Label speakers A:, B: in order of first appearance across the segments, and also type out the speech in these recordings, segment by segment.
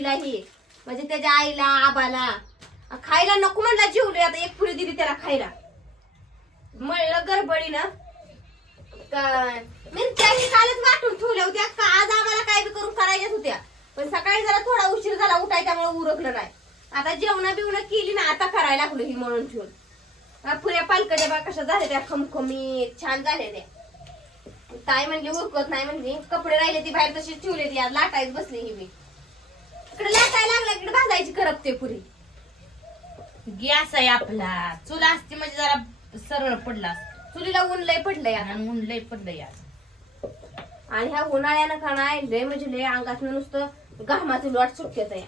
A: मावशीलाही म्हणजे त्याच्या आईला आबाला. खायला नको म्हणला जेवले आता एक पुरी दिली त्याला खायला. म्हणलं गरबडी ना मिरच्याही कालच वाटून ठेवल्या होत्या का आज आम्हाला काय बी करून करायच्याच होत्या. पण सकाळी जरा थोडा उशीर झाला उठाय त्यामुळे उरकलं नाही. आता जेवणा बिवणं केली ना आता करायला लागलो ही म्हणून ठेवून. पुऱ्या पालकड्या बा कशा झाल्या त्या खमखमी छान झाल्या त्या. ताई म्हणली उरकत नाही म्हणली. कपडे राहिले ती बाहेर तशीच ठेवले ती आज लाटायच बसली ही मी. इकडे लाटायला लागला इकडे भाजायची करपते पुरी.
B: गॅस आहे आपला. चूल असते म्हणजे जरा सरळ पडला असता.
A: चुलीला ऊन लय पडलंय आता.
B: आणि ऊन लय पडलं यार
A: आणि ह्या उन्हाळ्यानं नाही लय म्हणजे लय अंगात नुसतं घामाचं लॉट सुटत या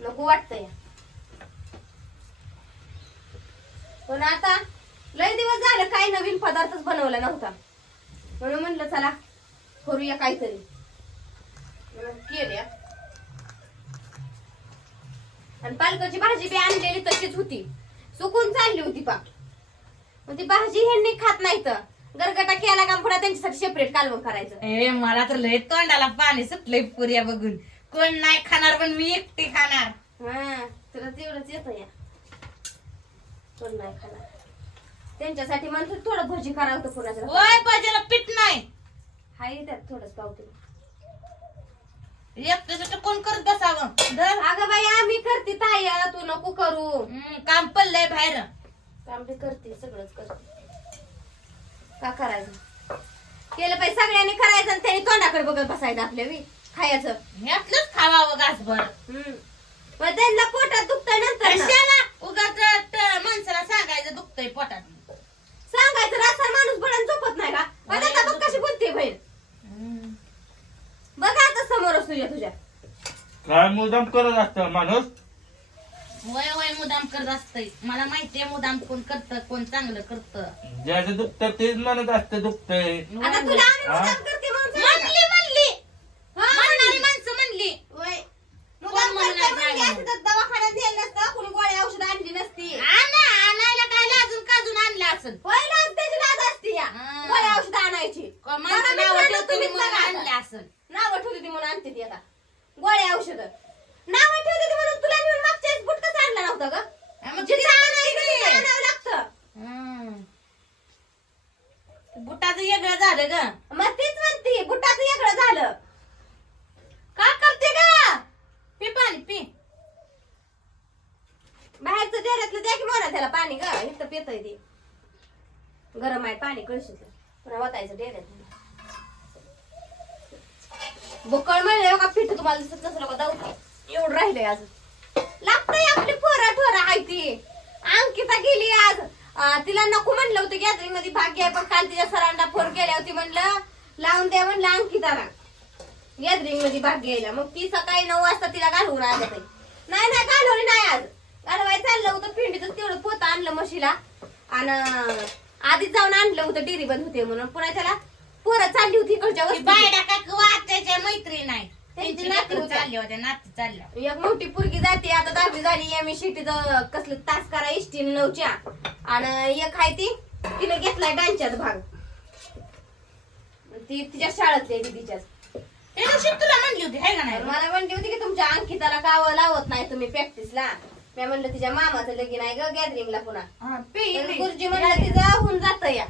A: नको वाटत या पण आता लय दिवस झालं काही नवीन पदार्थच बनवला नव्हता. म्हणून म्हणलं चला करूया काहीतरी. म्हणून केल्या. आणि पालकाची भाजी बी आणलेली तशीच होती. सुकून चालली होती पाक मग ती भाजी ह्यांनी खात नाही तर. गरगटा केला का पुन्हा त्यांच्यासाठी सेपरेट कालवण करायचं.
B: ए मला तर लय तोंडाला पाणी सुटलंय पुऱ्या बघून. कोण नाही खाणार पण मी एकटी खाणार.
A: हा तुला तेवढंच येत या. कोण नाही खाणार. त्यांच्यासाठी म्हणतो थोडं भजी करावं तर
B: ओय भाजीला पीठ नाही.
A: हाय त्यात थोडंच पावते.
B: एकट्यासाठी कोण करत बसावं? धर.
A: अगं बाई आम्ही करते ताई तू नको करू.
B: हम्म, काम पडलंय बाहेर.
A: काम बी करते सगळंच करते. का करायचं? केलं पाहिजे सगळ्यांनी करायचं आणि त्यांनी तोंडाकडे बघत बसायचं आपल्या बी खायचं.
B: यातलंच खावावं घासभर.
A: हम्म. मग त्यांना पोटात दुखतंय नंतर ना.
B: कशाला उगाच त- माणसाला सांगायचं दुखतंय पोटात
A: सांगायचं रास्ता माणूस बडन झोपत नाही का बघ आता बघ कशी बोलते बहीण
B: हम्म.
A: बघा आता समोरच तुझ्या तुझ्या
C: काय मुद्दाम करत असतं माणूस?
B: वय वय मुदाम करत असतंय. मला माहितीये मुदाम कोण करत कोण चांगलं करत.
C: ज्याचं दुखतं तेच म्हणत असतं दुखतंय.
A: आता तुला आम्ही
C: हा?
A: मुद्दाम करते म्हणून सांगा.
B: म्हणली म्हणली.
A: हा,
B: म्हणणारी माणसं म्हणली.
A: वय. मुद्दाम
B: कोण
A: करते
B: म्हणणार
A: म्हणली
B: नाही
A: असती तर दवाखान्यात नेलं नसतं कुणी गोळ्या औषध आणली नसती.
B: आणा आणायला काय लाजून काजून आणलं असेल.
A: पहिला त्याची लाज असती या.
B: हा.
A: गोळ्या औषध आणायची.
B: माणसं नावं
A: म्हणत
B: ठेवतील
A: तुम्ही
B: म्हणून
A: बघा
B: आणलं
A: आता.
B: असेल.
A: नावं ठेवली ती म्हणून आणते ती आता. गोळ्या औषध. नावं ठेवली ती म्हणून तुला नेऊन मागच्या वेळेस बुट कसं आणला नव्हता ग.
B: मग
A: जिथं
B: तिथं
A: आणायचं तिथं
B: आणायचं.
A: आणावं लागतं.
B: बुटाचं वेगळं झालं ग.
A: मग तीच म्हणते बुटाचं वेगळं झालं.
B: का करते ग? पी पाणी पी.
A: बाहेरचं डेऱ्यातलं द्या की म्हणा त्याला पाणी ग. इथं पितय ते. गरम आहे पाणी कळशीच. पुन्हा वाटायचं डेऱ्यात बोकळ म्हणले का पीठ तुम्हाला दिसत नसलं का जाऊ एवढं राहिलंय अजून. लागतंय आपली पोरा ठोरा आहे ती. अंकिता गेली आज. तिला नको म्हणलं होतं गॅदरिंगमध्ये भाग घ्याय पण काल तिच्या सरांना फोन केल्या होती म्हणलं लावून द्या म्हणलं अंकिताला. गॅदरिंगमध्ये भाग घ्यायला. मग ती सकाळी नऊ वाजता तिला घालवून आलं ताई नाही नाही घालवली नाही आज. घालवाय चाललं होतं पिंडीचं तेवढं पोतं आणलं म्हशीला. आणि आधीच जाऊन आणलं होतं डेरी बंद होते म्हणून. पुन्हा त्याला पोरं चालली होती इकडच्या
B: ती
A: वस्तीत.
B: बायडा काय वाचायच्या मैत्री नाही
A: त्यांची नाती
B: नाती
A: होत्या.
B: नाती चालल्या
A: एक मोठी पुरगी जाते आता दहावी झाली एम शिटीचं कसलं तास करा इष्टीन नऊच्या. आणि एक आहे ती तिने घेतलाय डान्सच्याच भाग. ती तिच्या शाळेतली आहे
B: त्या दिवशी तुला म्हणली होती हाय का नाही?
A: मला म्हणली होती की तुमच्या अंकिताला गावं लावत नाही तुम्ही प्रॅक्टिसला मी म्हणलं तिच्या मामाचं लगीन आहे ग गॅदरिंगला पुन्हा.
B: हा, पी
A: तर
B: पी.
A: गुरुजी म्हणलं तिचं होऊन जात या.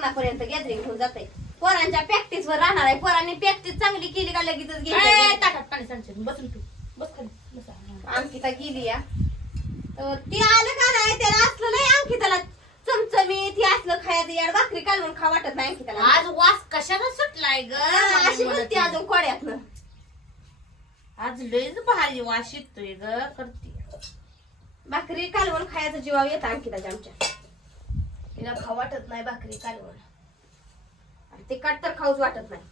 A: लग्नापर्यंत गॅदरिंग होऊन जाते पोरांच्या प्रॅक्टिस वर राहणार आहे. पोरांनी प्रॅक्टिस चांगली केली का लगेचच
B: ए,
A: घ्यायचं
B: ताटात पाणी बसून तू. बस खाली. बस. हा.
A: अंकिता गेली या तर ती आलं का नाही? त्याला असलं नाही अंकिताला चमचमीत हे असलं खायचं यार भाकरी कालवून खा वाटत नाही अंकिताला.
B: आज वास कशाला सुटलाय ग?
A: हा, अशी म्हणते अजून कोड्यातनं
B: आज लयच भारी वास येतोय ग करते.
A: भाकरी कालवण खायचं जीवाव येतं अंकिताच्या आमच्या. तिला खाऊ वाटत नाही भाकरी कालवण. आणि तिखट तर खाऊच वाटत नाही.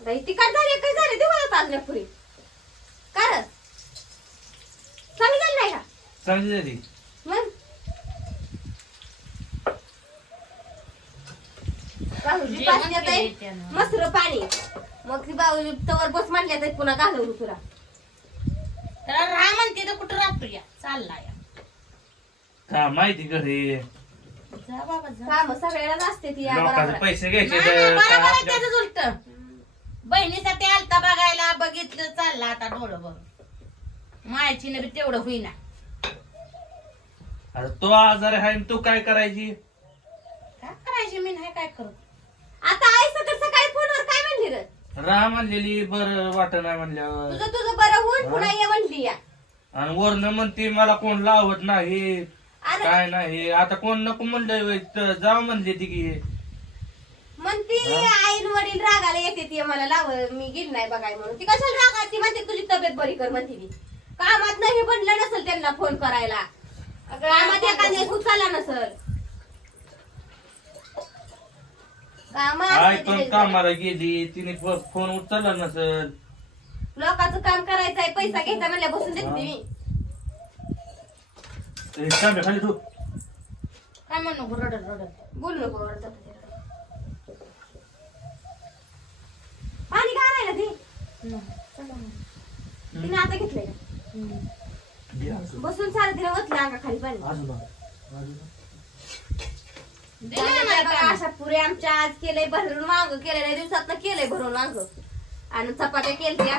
A: आता ही तिखट झाली काय झाले? ते मला ताजल्या पुरी. कारण चांगली झाली नाही का?
C: चांगली झाली.
A: मग? बाहुली येत
B: त्यानं.
A: मसर पाणी. मग ती बाहुली तवर बस म्हणल्या तर पुन्हा घालवली तुला.
B: त्याला राहा म्हणते तर कुठं राहतो या? चालला या
C: का माहिती घरी.
B: जा बाबा जा.
A: काम सगळ्यालाच असते ती या बरोबर
C: लोकांचे
A: आहे.
C: पैसे घ्यायचे
B: नाही, नाही,
C: तर
B: बरोबर
C: का
B: आहे
C: आपल्या-
B: त्याचं उलट. बहिणीसाठी आलता बघायला बघितलं चालला आता डोळं बघ मायाची बी तेवढं होईना.
C: अरे तो आजार आहे आणि तू काय करायची?
B: काय करायची मी नाही काय करू?
A: आता आई सकाळ सकाळी फोनवर काय म्हणली रे?
C: राह म्हणलेली बर वाट नाही म्हणल्यावर.
A: तुझं तुझं बरं होऊन पुन्हा ये म्हणली या.
C: आणि वरनं म्हणते मला कोण लावत नाही. काय नाही आता कोण नको म्हणलं जाऊ म्हणले ती की
A: म्हणती आईन वडील रागाला येते ती मला लाव मी गेली नाही बघाय म्हणून. ती कशाला रागा ती म्हणते तुझी तब्येत बरी कर म्हणते ती. कामात नाही बनलं नसल त्यांना फोन करायला. कामात एखाद्या उचलला नसल.
C: पण. कामाला गेली तिने फोन उचलला नसल.
A: लोकांचं काम करायचं आहे पैसा घ्यायचा म्हणल्या बसून देते मी.
C: तांब्या खाली ठेव.
B: काय म्हणू नको रडत रडत
A: बोलू नको. पाणी घालायला दे तिने आता घेतलंय. बसून सारा तिला ओतलं अंगा खाली पाणी.
B: दिलं
A: बघा. अशा पुरे आमच्या आज केलंय भरून वांग केलेल्या दिवसात केलंय भरून वांग आणि चपात्या केलत्या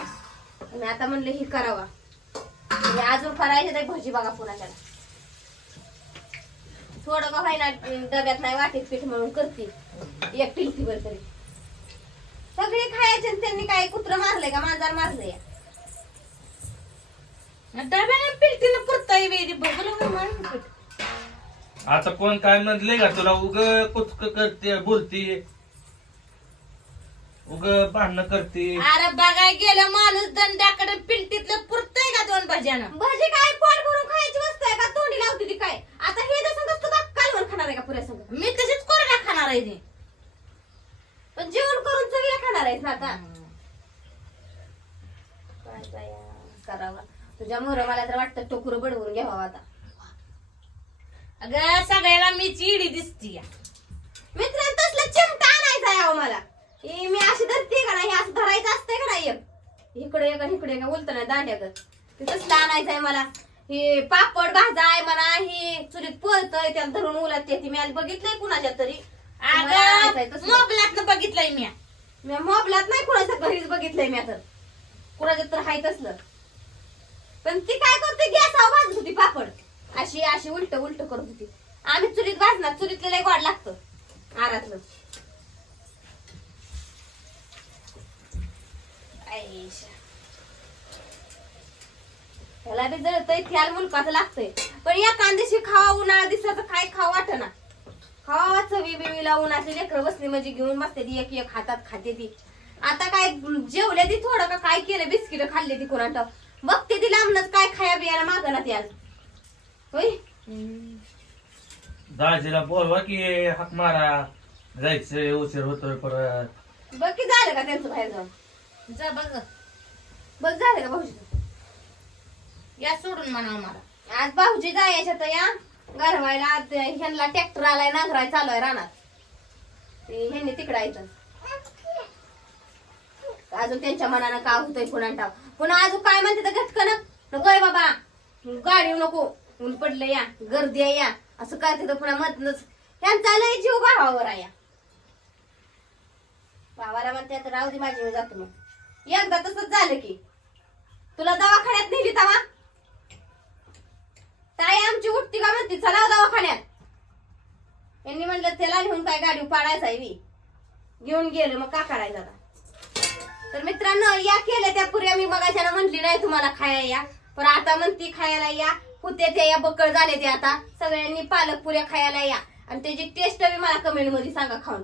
A: आणि आता म्हणलं ही करावा आणि अजून करायचं तर भजी बघा पुन्हा त्याला थोडं का व्हायना डब्यात नाही वाटीत पीठ म्हणून करते. एक टिलतीवर तरी. सगळे खायचे आणि त्यांनी काय कुत्र मारलंय का? मांजार मारलंय.
B: डब्याने पिलटीनं पुरताय वेळी बघलं म्हणून.
C: आता कोण काय म्हणले का तुला? उग कुचक करते बोलते. उग भांडणं करते.
B: अरे बघाय गेलं माणूस दंड्याकडे पिलटीतलं पुरतय का दोन भज्यानं?
A: भजी काय पोट भरून खायची वस्तू आहे का तोंडी लावते ती काय आता हे जसं तू बा कालवण खाणार आहे का पुऱ्या संग
B: मी तशीच कोरड्या खाणार आहे ते
A: पण जेवण करून चवीला खाणार आहेस ना आता काय बाया, करावं तुझ्या मोर मला तर वाटतं टोकर बडवून घ्यावा आता.
B: अगं सगळ्याला मी चिडी दिसती
A: मित्रांनो तसलं चिमटा आणायचा आहे मला. हे मी अशी धरते का नाही? असं धरायचं असतंय का नाही एक? इकडे एक इकडे एक उलत नाही दांड्यागत. ते तसलं आणायचं आहे मला. हे पापड भाजा आहे म्हणा हे चुलीत पळतय त्याला धरून उलट येते मी आज बघितलंय कुणाच्या तरी. मला
B: अगं
A: तसलं.
B: मोबाईलात बघितलंय मी.
A: मी मोबलात नाही कुणाच्या घरीच बघितलंय मी तर कुणाच्या तर हाय तसलं. पण ती काय करते? गॅसावर भाजत होती पापड. अशी अशी उलट उलट करत होती. आम्ही चुलीत भाजणार चुलीतलं लय गोड लागतं. आरातलं. त्याला बी जळतय त्याला मुलकाच लागतंय. पण या कांद्याशी खावा उन्हाळा दिसला काय खावा वाटना. खावा चवी बिवी लावून असे लेकरं बसली म्हणजे घेऊन बसते ती एक एक हातात खाते ती. आता काय जेवले ती थोडं का काय केलं बिस्किट खाल्ली ती कोणाला बघते ती लांबनच काय खाया बियाला मागं ती आज होय?
C: दाजीला बोलवा की हाक मारा. जायचंय उशीर होतोय परत.
A: बघ की झालं का त्यांचं बाहेर जाऊन?
B: जा बघ.
A: बघ झालं का भाऊजी?
B: या सोडून म्हणा मला.
A: आज भाऊजी जायच्या तर या. गरवायला आज ह्यांना ट्रॅक्टर आलाय नांगराय चालू आहे रानात. ते ह्यांनी तिकडं यायचं. अजून त्यांच्या मनानं का होतंय पुन्हा टाव पुन्हा अजून काय म्हणते तर घटकन नको बाबा. गाडी नको. ऊन पडलं या गर्दी आहे या. असं करते तर पुन्हा मधनच. त्यांचा लय जीव भावावर आहे या. भावाला म्हणते आता राहू दे माझी मी जातो मग. एकदा तसंच झालं की. तुला दवाखान्यात नेली तवा? ताई आमची उठती का म्हणते चला दवाखान्यात. यांनी म्हणलं त्याला घेऊन काय गाडी पाडायचा आहे घेऊन गेलो मग का करायचं आता. तर मित्रांनो या केल्या त्या पुऱ्या. मी मगाच्यानं म्हटली नाही तुम्हाला खायला या. पण आता म्हणती खायला या. होते ते या बकळ झाले ते आता. सगळ्यांनी पालक पुऱ्या खायला या. आणि त्याची टेस्ट बी मला कमेंटमध्ये सांगा खाऊन.